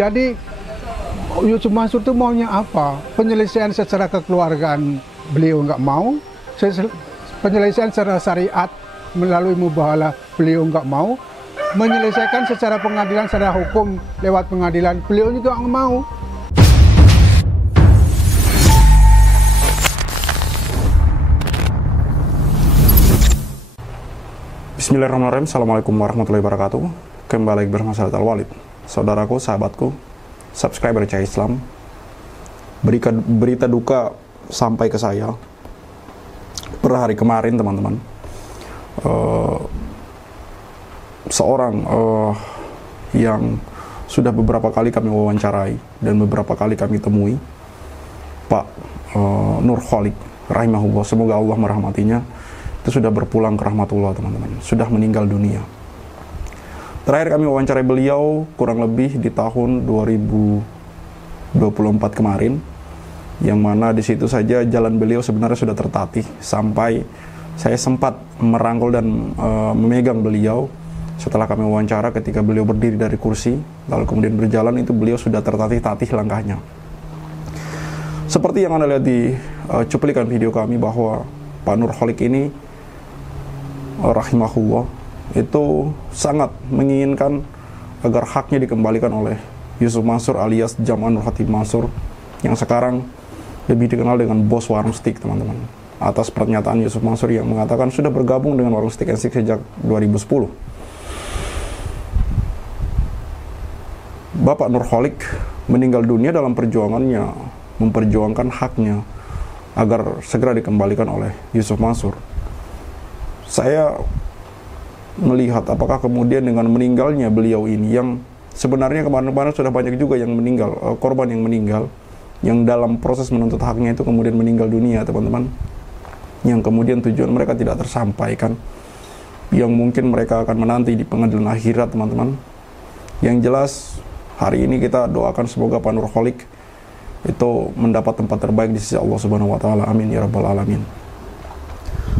Jadi Yusuf Mansur itu maunya apa? Penyelesaian secara kekeluargaan beliau nggak mau, penyelesaian secara syariat melalui mubahalah beliau nggak mau, menyelesaikan secara pengadilan, secara hukum lewat pengadilan beliau juga nggak mau. Bismillahirrahmanirrahim. Assalamualaikum warahmatullahi wabarakatuh. Kembali lagi bersama saya Al-Walid. Saudaraku, sahabatku, subscriber Cahaya Islam, berita duka sampai ke saya per hari kemarin, teman-teman. Seorang yang sudah beberapa kali kami wawancarai dan beberapa kali kami temui, Pak Nur Kholik rahimahullah, semoga Allah merahmatinya, itu sudah berpulang ke rahmatullah, teman-teman, sudah meninggal dunia. Terakhir kami wawancarai beliau kurang lebih di tahun 2024 kemarin, yang mana di situ saja jalan beliau sebenarnya sudah tertatih, sampai saya sempat merangkul dan memegang beliau setelah kami wawancara. Ketika beliau berdiri dari kursi lalu kemudian berjalan, itu beliau sudah tertatih-tatih langkahnya. Seperti yang Anda lihat di cuplikan video kami, bahwa Pak Nur Kholik ini rahimahullah itu sangat menginginkan agar haknya dikembalikan oleh Yusuf Mansur alias Jamal Nur Khatib Mansur, yang sekarang lebih dikenal dengan bos warung steak, teman-teman, atas pernyataan Yusuf Mansur yang mengatakan sudah bergabung dengan warung steak and steak sejak 2010. Bapak Nur Kholik meninggal dunia dalam perjuangannya memperjuangkan haknya agar segera dikembalikan oleh Yusuf Mansur. Saya melihat apakah kemudian dengan meninggalnya beliau ini, yang sebenarnya kemarin-kemarin sudah banyak juga yang meninggal, korban yang meninggal, yang dalam proses menuntut haknya itu kemudian meninggal dunia, teman-teman, yang kemudian tujuan mereka tidak tersampaikan, yang mungkin mereka akan menanti di pengadilan akhirat, teman-teman. Yang jelas hari ini kita doakan semoga Pak Nur Kholik itu mendapat tempat terbaik di sisi Allah Subhanahu wa taala. Amin ya rabbal alamin.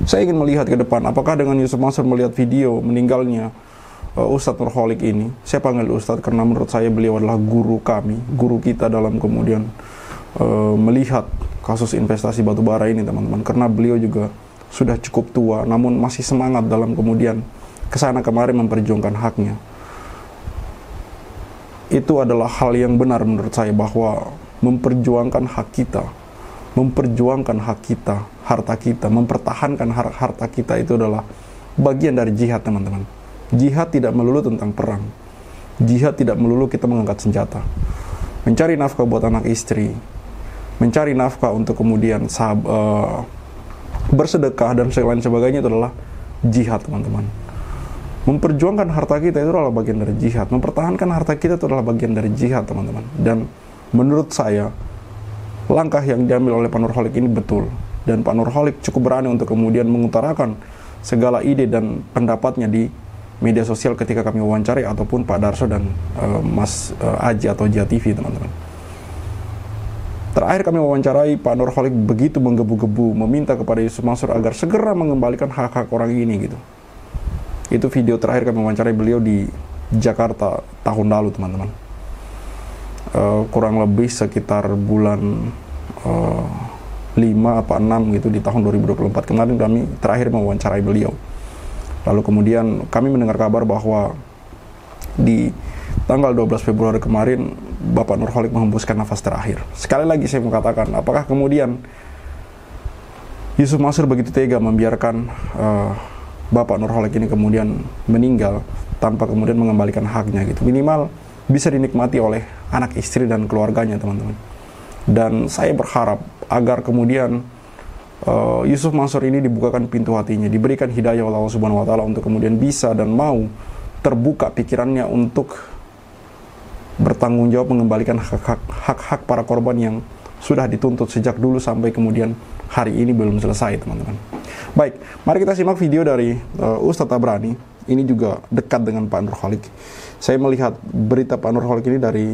Saya ingin melihat ke depan, apakah dengan Yusuf Mansur melihat video meninggalnya Ustadz Nur Kholik ini, saya panggil Ustadz karena menurut saya beliau adalah guru kami, guru kita dalam kemudian melihat kasus investasi batubara ini, teman-teman, karena beliau juga sudah cukup tua namun masih semangat dalam kemudian kesana kemari memperjuangkan haknya. Itu adalah hal yang benar menurut saya, bahwa memperjuangkan hak kita, memperjuangkan hak kita, harta kita, mempertahankan harta kita, itu adalah bagian dari jihad, teman-teman. Jihad tidak melulu tentang perang. Jihad tidak melulu kita mengangkat senjata. Mencari nafkah buat anak istri, mencari nafkah untuk kemudian bersedekah dan lain sebagainya, itu adalah jihad, teman-teman. Memperjuangkan harta kita itu adalah bagian dari jihad. Mempertahankan harta kita itu adalah bagian dari jihad, teman-teman. Dan menurut saya, langkah yang diambil oleh Pak Nur Kholik ini betul. Dan Pak Nur Kholik cukup berani untuk kemudian mengutarakan segala ide dan pendapatnya di media sosial ketika kami wawancari, ataupun Pak Darso dan Mas Aji atau Jia TV, teman-teman. Terakhir kami wawancarai, Pak Nur Kholik begitu menggebu-gebu meminta kepada Yusuf Mansur agar segera mengembalikan hak-hak orang ini, gitu. Itu video terakhir kami wawancarai beliau di Jakarta tahun lalu, teman-teman. Kurang lebih sekitar bulan 5 apa 6 gitu, di tahun 2024 kemarin kami terakhir mewawancarai beliau. Lalu kemudian kami mendengar kabar bahwa di tanggal 12 Februari kemarin Bapak Nur Kholik menghembuskan nafas terakhir. Sekali lagi saya mengatakan, apakah kemudian Yusuf Mansur begitu tega membiarkan Bapak Nur Kholik ini kemudian meninggal tanpa kemudian mengembalikan haknya, gitu. Minimal bisa dinikmati oleh anak istri dan keluarganya, teman-teman. Dan saya berharap agar kemudian Yusuf Mansur ini dibukakan pintu hatinya, diberikan hidayah oleh Allah Subhanahu wa taala untuk kemudian bisa dan mau terbuka pikirannya untuk bertanggung jawab mengembalikan hak-hak para korban yang sudah dituntut sejak dulu sampai kemudian hari ini belum selesai, teman-teman. Baik, mari kita simak video dari Ustadz Tabrani. Ini juga dekat dengan Pak Nur Kholik. Saya melihat berita Pak Nur Kholik ini dari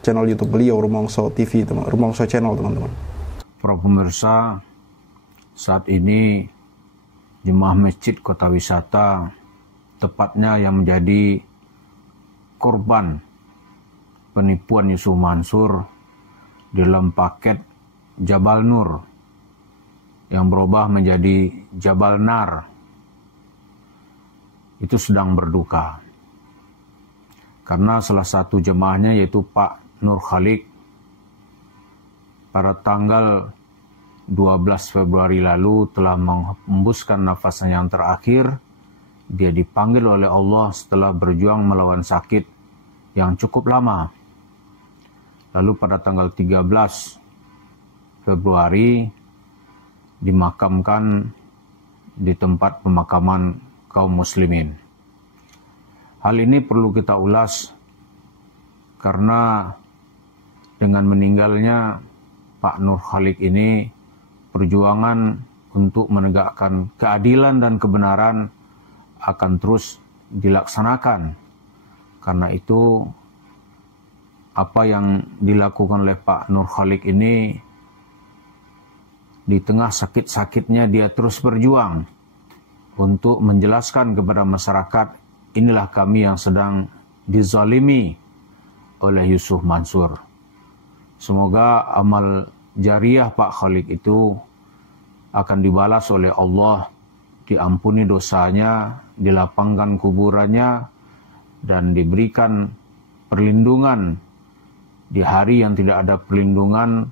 channel YouTube beliau, Rumongso TV, Rumongso Channel, teman-teman. Para pemirsa, saat ini jemaah masjid kota wisata, tepatnya yang menjadi korban penipuan Yusuf Mansur dalam paket Jabal Nur yang berubah menjadi Jabal Nar itu sedang berduka. Karena salah satu jemaahnya yaitu Pak Nur Khalik pada tanggal 12 Februari lalu telah menghembuskan nafasnya yang terakhir. Dia dipanggil oleh Allah setelah berjuang melawan sakit yang cukup lama. Lalu pada tanggal 13 Februari dimakamkan di tempat pemakaman kaum muslimin. Hal ini perlu kita ulas karena dengan meninggalnya Pak Nur Khalik ini, perjuangan untuk menegakkan keadilan dan kebenaran akan terus dilaksanakan. Karena itu apa yang dilakukan oleh Pak Nur Khalik ini, di tengah sakit-sakitnya dia terus berjuang untuk menjelaskan kepada masyarakat, inilah kami yang sedang dizalimi oleh Yusuf Mansur. Semoga amal jariah Pak Khalik itu akan dibalas oleh Allah, diampuni dosanya, dilapangkan kuburannya, dan diberikan perlindungan di hari yang tidak ada perlindungan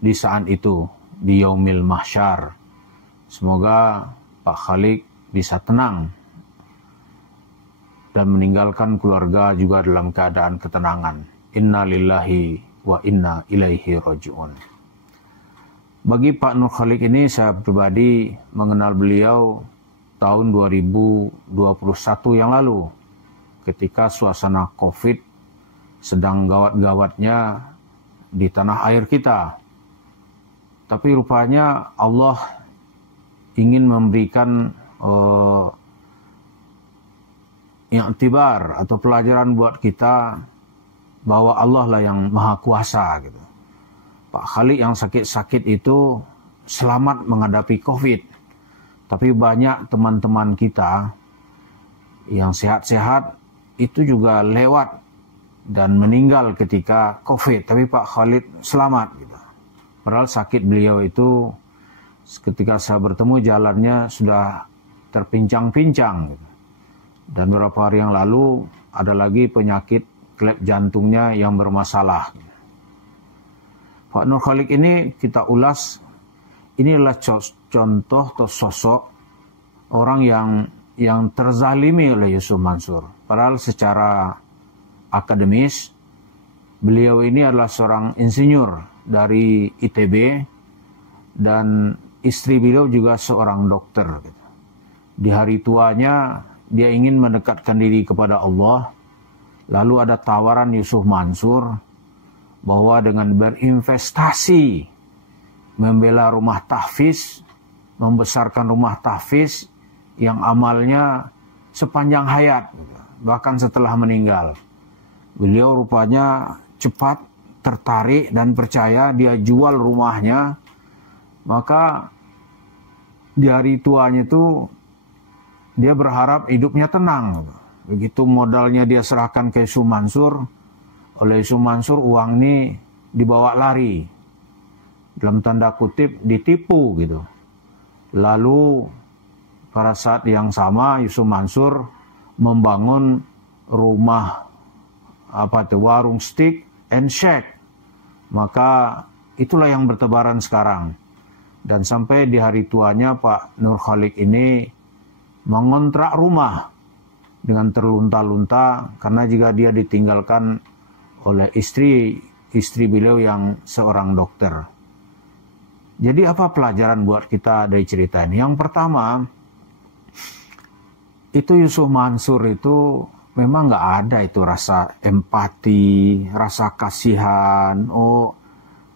di saat itu, di Yaumil Mahsyar. Semoga Pak Khalik bisa tenang dan meninggalkan keluarga juga dalam keadaan ketenangan. Inna lillahi wa inna ilaihi raji'un. Bagi Pak Nur Khalik ini, saya pribadi mengenal beliau tahun 2021 yang lalu, ketika suasana COVID sedang gawat-gawatnya di tanah air kita. Tapi rupanya Allah ingin memberikan i'tibar atau pelajaran buat kita bahwa Allah lah yang maha kuasa gitu. Pak Khalik yang sakit-sakit itu selamat menghadapi COVID. Tapi banyak teman-teman kita yang sehat-sehat itu juga lewat dan meninggal ketika COVID. Tapi Pak Khalik selamat gitu. Padahal sakit beliau itu ketika saya bertemu jalannya sudah terpincang-pincang gitu. Dan beberapa hari yang lalu ada lagi penyakit klep jantungnya yang bermasalah. Pak Nur Khalik ini kita ulas, inilah contoh atau sosok orang yang terzalimi oleh Yusuf Mansur. Padahal secara akademis beliau ini adalah seorang insinyur dari ITB dan istri beliau juga seorang dokter. Di hari tuanya dia ingin mendekatkan diri kepada Allah. Lalu ada tawaran Yusuf Mansur bahwa dengan berinvestasi membela rumah tahfiz, membesarkan rumah tahfiz yang amalnya sepanjang hayat, bahkan setelah meninggal. Beliau rupanya cepat tertarik dan percaya, dia jual rumahnya. Maka di hari tuanya itu dia berharap hidupnya tenang. Begitu modalnya dia serahkan ke Yusuf Mansur, oleh Yusuf Mansur uang ini dibawa lari, dalam tanda kutip ditipu gitu. Lalu pada saat yang sama Yusuf Mansur membangun rumah warung steak and shake. Maka itulah yang bertebaran sekarang. Dan sampai di hari tuanya Pak Nur Khalik ini mengontrak rumah dengan terlunta-lunta karena jika dia ditinggalkan oleh istri beliau yang seorang dokter. Jadi apa pelajaran buat kita dari cerita ini? Yang pertama, itu Yusuf Mansur itu memang nggak ada itu rasa empati, rasa kasihan. Oh,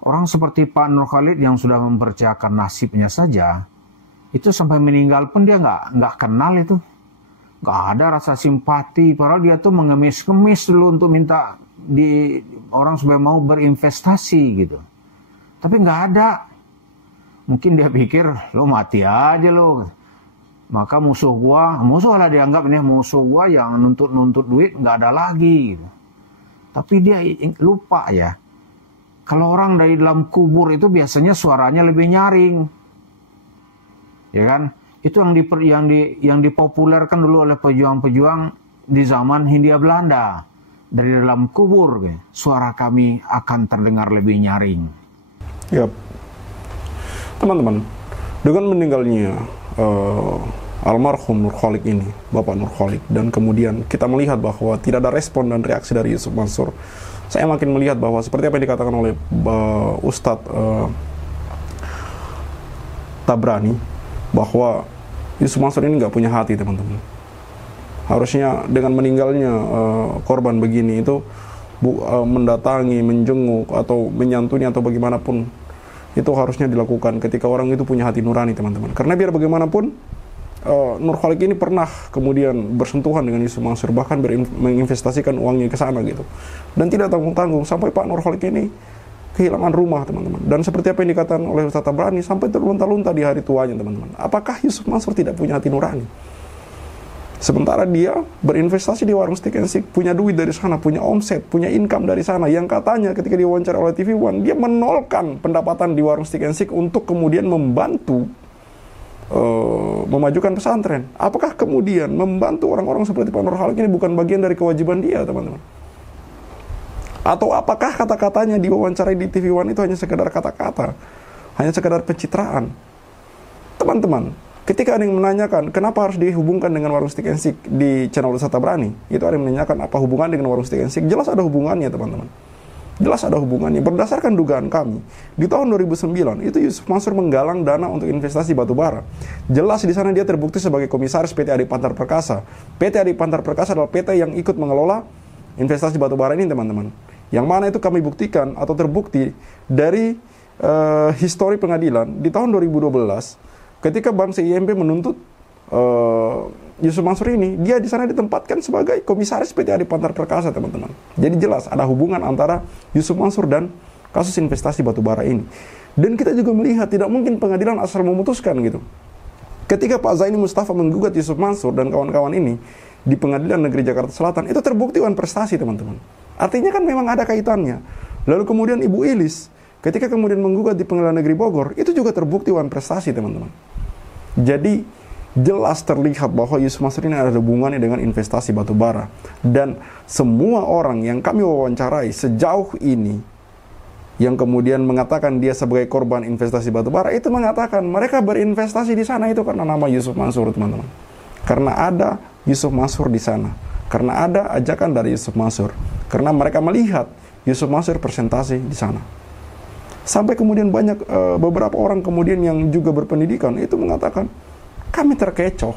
orang seperti Pak Nur Khalik yang sudah mempercayakan nasibnya saja, itu sampai meninggal pun dia nggak kenal itu. Nggak ada rasa simpati, padahal dia tuh mengemis-kemis dulu untuk minta di orang supaya mau berinvestasi gitu. Tapi nggak ada. Mungkin dia pikir, lo mati aja lo. Maka musuh lah dianggap ini musuh gua yang nuntut duit nggak ada lagi gitu. Tapi dia lupa ya. Kalau orang dari dalam kubur itu biasanya suaranya lebih nyaring. Ya kan? Itu yang dipopulerkan dulu oleh pejuang-pejuang di zaman Hindia Belanda. Dari dalam kubur, suara kami akan terdengar lebih nyaring. Yap. Teman-teman, dengan meninggalnya almarhum Nur Kholik ini, Bapak Nur Kholik, dan kemudian kita melihat bahwa tidak ada respon dan reaksi dari Yusuf Mansur, saya makin melihat bahwa seperti apa yang dikatakan oleh Ustadz Tabrani, bahwa Yusuf Mansur ini nggak punya hati, teman-teman. Harusnya dengan meninggalnya korban begini itu mendatangi, menjenguk, atau menyantuni, atau bagaimanapun, itu harusnya dilakukan ketika orang itu punya hati nurani, teman-teman. Karena biar bagaimanapun, Nur Kholik ini pernah kemudian bersentuhan dengan Yusuf Mansur, bahkan menginvestasikan uangnya ke sana gitu. Dan tidak tanggung-tanggung sampai Pak Nur Kholik ini kehilangan rumah, teman-teman. Dan seperti apa yang dikatakan oleh Ustadz Tabrani, sampai terlunta-lunta di hari tuanya, teman-teman. Apakah Yusuf Mansur tidak punya hati nurani? Sementara dia berinvestasi di warung Stick and Stick, punya duit dari sana, punya omset, punya income dari sana, yang katanya ketika diwawancara oleh TV One, dia menolkan pendapatan di warung Stick and Stick untuk kemudian membantu memajukan pesantren. Apakah kemudian membantu orang-orang seperti Pak Nur Kholik ini bukan bagian dari kewajiban dia, teman-teman? Atau apakah kata-katanya diwawancarai di TV One itu hanya sekedar kata-kata, hanya sekedar pencitraan? Teman-teman, ketika ada yang menanyakan kenapa harus dihubungkan dengan warung Stick and Stick di channel Ustadz Tabrani, itu ada yang menanyakan apa hubungan dengan warung Stick and Stick. Jelas ada hubungannya, teman-teman. Jelas ada hubungannya. Berdasarkan dugaan kami, di tahun 2009 itu Yusuf Mansur menggalang dana untuk investasi batu bara. Jelas di sana dia terbukti sebagai komisaris PT Adi Pantar Perkasa. PT Adi Pantar Perkasa adalah PT yang ikut mengelola investasi batu bara ini, teman-teman. Yang mana itu kami buktikan atau terbukti dari histori pengadilan di tahun 2012 ketika Bank CIMB menuntut Yusuf Mansur ini, dia di sana ditempatkan sebagai komisaris PT Adi Pantar Perkasa, teman-teman. Jadi jelas ada hubungan antara Yusuf Mansur dan kasus investasi batubara ini. Dan kita juga melihat tidak mungkin pengadilan asal memutuskan gitu. Ketika Pak Zaini Mustafa menggugat Yusuf Mansur dan kawan-kawan ini di Pengadilan Negeri Jakarta Selatan, itu terbukti wan prestasi, teman-teman. Artinya kan memang ada kaitannya. Lalu kemudian Ibu Ilis ketika kemudian menggugat di Pengadilan Negeri Bogor, itu juga terbukti wan prestasi, teman-teman. Jadi jelas terlihat bahwa Yusuf Mansur ini ada hubungannya dengan investasi batubara. Dan semua orang yang kami wawancarai sejauh ini yang kemudian mengatakan dia sebagai korban investasi batubara, itu mengatakan mereka berinvestasi di sana itu karena nama Yusuf Mansur, teman-teman. Karena ada Yusuf Mansur di sana. Karena ada ajakan dari Yusuf Mansur. Karena mereka melihat Yusuf Mansur presentasi di sana. Sampai kemudian banyak beberapa orang kemudian yang juga berpendidikan itu mengatakan, kami terkecoh,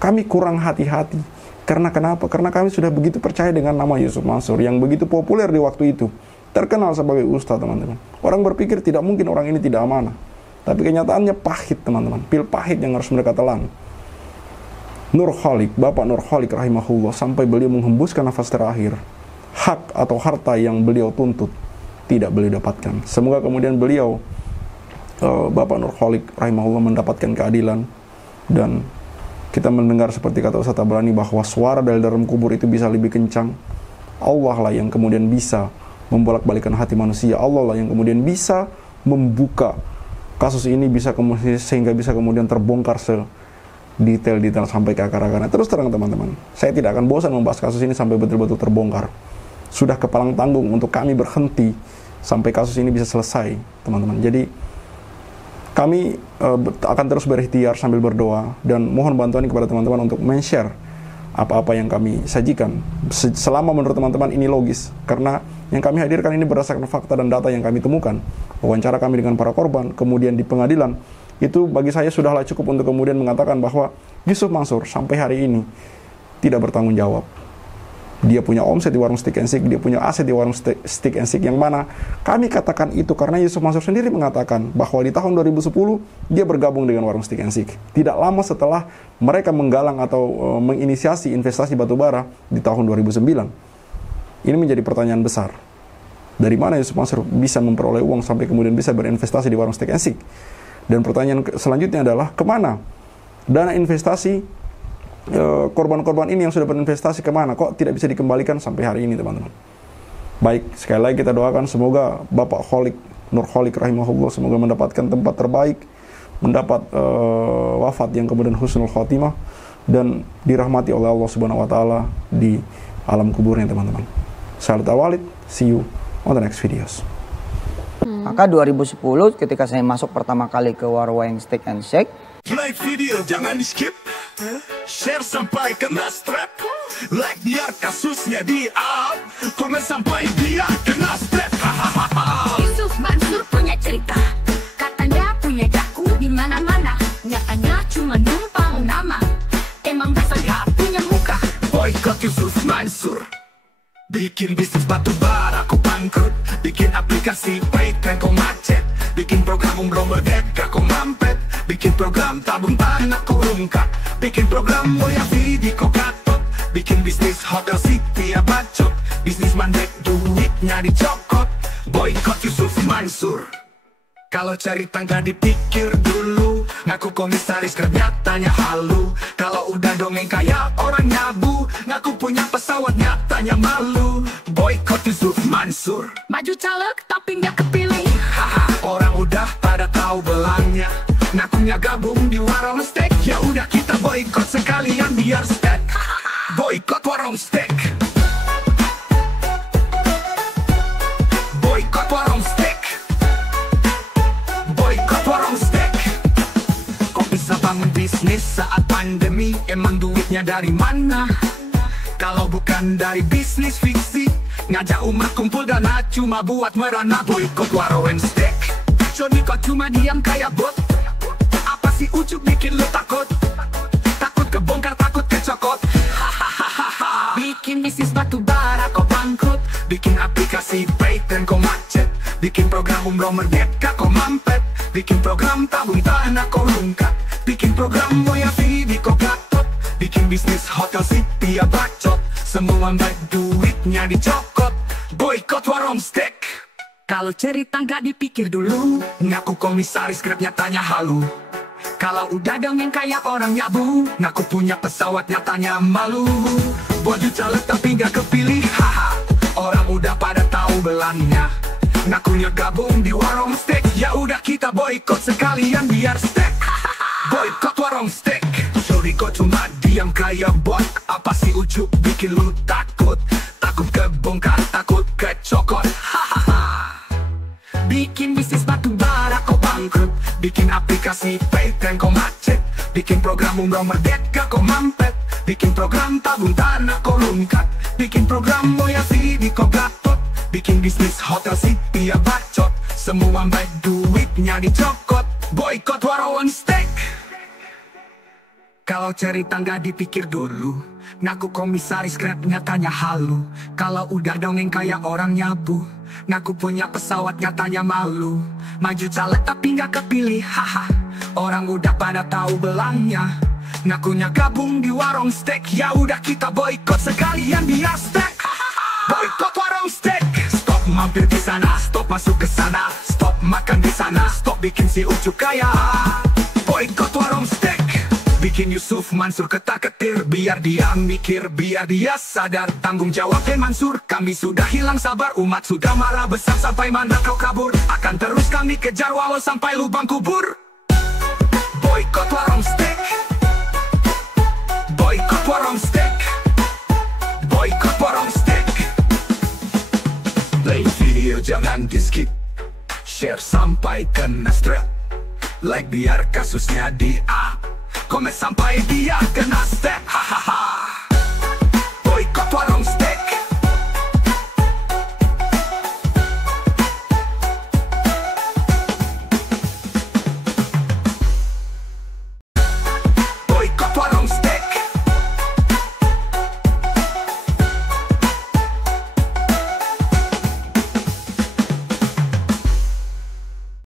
kami kurang hati-hati. Karena kenapa? Karena kami sudah begitu percaya dengan nama Yusuf Mansur yang begitu populer di waktu itu, terkenal sebagai ustadz, teman-teman. Orang berpikir tidak mungkin orang ini tidak amanah, tapi kenyataannya pahit, teman-teman. Pil pahit yang harus mereka telan. Nur Kholik, Bapak Nur Kholik rahimahullah, sampai beliau menghembuskan nafas terakhir, hak atau harta yang beliau tuntut tidak beliau dapatkan. Semoga kemudian beliau, Bapak Nur Kholik rahimahullah, mendapatkan keadilan. Dan kita mendengar seperti kata Ustadz Tabrani bahwa suara dari dalam kubur itu bisa lebih kencang. Allah lah yang kemudian bisa membolak-balikan hati manusia. Allah lah yang kemudian bisa membuka kasus ini sehingga bisa kemudian terbongkar sedetail-detail sampai ke akar-akarnya. Terus terang, teman-teman, saya tidak akan bosan membahas kasus ini sampai betul-betul terbongkar. Sudah kepalang tanggung untuk kami berhenti sampai kasus ini bisa selesai, teman-teman. Jadi kami akan terus berikhtiar sambil berdoa dan mohon bantuan kepada teman-teman untuk men-share apa-apa yang kami sajikan selama menurut teman-teman ini logis, karena yang kami hadirkan ini berdasarkan fakta dan data yang kami temukan. Wawancara kami dengan para korban, kemudian di pengadilan, itu bagi saya sudahlah cukup untuk kemudian mengatakan bahwa Yusuf Mansur sampai hari ini tidak bertanggung jawab. Dia punya omset di warung Stick and Stick, dia punya aset di warung Stick and Stick, yang mana kami katakan itu karena Yusuf Mansur sendiri mengatakan bahwa di tahun 2010 dia bergabung dengan warung Stick and Stick. Tidak lama setelah mereka menggalang atau menginisiasi investasi batubara di tahun 2009. Ini menjadi pertanyaan besar. Dari mana Yusuf Mansur bisa memperoleh uang sampai kemudian bisa berinvestasi di warung Stick and Stick? Dan pertanyaan selanjutnya adalah kemana dana investasi korban-korban ini yang sudah berinvestasi kemana, kok tidak bisa dikembalikan sampai hari ini, teman-teman. Baik, sekali lagi kita doakan semoga Bapak Kholik, Nur Kholik rahimahullah, semoga mendapatkan tempat terbaik, mendapat wafat yang kemudian husnul khotimah, dan dirahmati oleh Allah Subhanahu wa Ta'ala di alam kuburnya, teman-teman. Khalid Al-Walid, see you on the next videos. Maka 2010 ketika saya masuk pertama kali ke warung Steak and Shake, like video jangan di skip, share sampai kena strap, like biar kasusnya di up, komen sampai dia kena strap. Yusuf Mansur punya cerita, katanya punya daku di mana-mana, nyatanya cuma numpang nama, emang dasar gak punya muka. Boykot Yusuf Mansur, bikin bisnis batu bara aku bangkrut, bikin aplikasi Paytm kau macet, bikin program umroh merdeka kau mampet, bikin program tabung tanah kau rungkat, bikin program Moyavi di kau gatot, bikin bisnis hotel city ya bacot, bisnis mandek duitnya dicokot. Boykot Yusuf Mansur. Kalau cari tangga dipikir dulu, ngaku komisaris nyatanya halu. Kalau udah dongeng kayak orang nyabu, ngaku punya pesawat nyatanya malu. Boykot Yusuf Mansur. Maju caleg tapi nggak kepilih. Haha, orang udah pada tahu belangnya, ngakunya gabung di warung steak. Ya udah kita boykot sekalian biar steak. Boykot warung steak. Boykot warung steak. Boykot warung steak. Kok bisa bangun bisnis saat pandemi? Emang duitnya dari mana? Kalau bukan dari bisnis fiksi, ngajak umat kumpul dana cuma buat merana. Boykot warung steak. Joni kok cuma diam kayak bot? Apa sih ujuk bikin lu takut? Takut kebongkar, takut kecokot. Bikin bisnis batu bara kok bangkrut, Bikin aplikasi Paytm kau macet, bikin program umroh merdeka kau mampet, bikin program tabung tanah kau rungkat, bikin program Moyavi di kau gatot, bikin bisnis hotel city ya bacot, semua baik duitnya dicokot. Boykot warung steak. kalau cerita nggak dipikir dulu, Ngaku komisaris grab nyatanya halu. Kalau udah dongeng kayak orang nyabu, ngaku punya pesawat nyatanya malu. Baju caleg tapi nggak kepilih, haha. Orang udah pada tahu belangnya, ngakunya gabung di warung steak. Ya udah kita boykot sekalian biar steak. Boykot warung steak. Sorry kok cuma diam kayak bot. Apa sih ujuk bikin lu takut? Takut kebongkar, takut kecokot. Bikin bisnis batu bara kau bangkrut, bikin aplikasi Paytm kau macet, bikin program umroh merdeka kau mampet, bikin program tabung tanah kau rungkat, bikin program Moyavi di kau gatot, bikin bisnis hotel city ya bacot, semua baik duitnya dicokot. Boykot warung steak. Kalau cerita nggak dipikir dulu, ngaku komisaris grab nyatanya halu. Kalau udah dongeng kayak orang nyabu, ngaku punya pesawat nyatanya malu. Maju caleg tapi nggak kepilih, haha. Orang udah pada tahu belangnya, ngakunya gabung di warung steak. Ya udah kita boykot sekalian biar steak. Boykot warung steak. Stop mampir di sana, stop masuk ke sana, stop makan di sana, stop bikin si ujuk kaya. Boykot warung steak. Bikin Yusuf Mansur ketar-ketir, biar dia mikir, biar dia sadar tanggung jawabnya Mansur. Kami sudah hilang sabar, umat sudah marah besar, sampai mana kau kabur? Akan terus kami kejar walau sampai lubang kubur. Boykot warung steak. Boykot warung steak. Boykot warung steak. Play video jangan di skip, share sampai kena strap, like biar kasusnya di up, komen sampai dia kena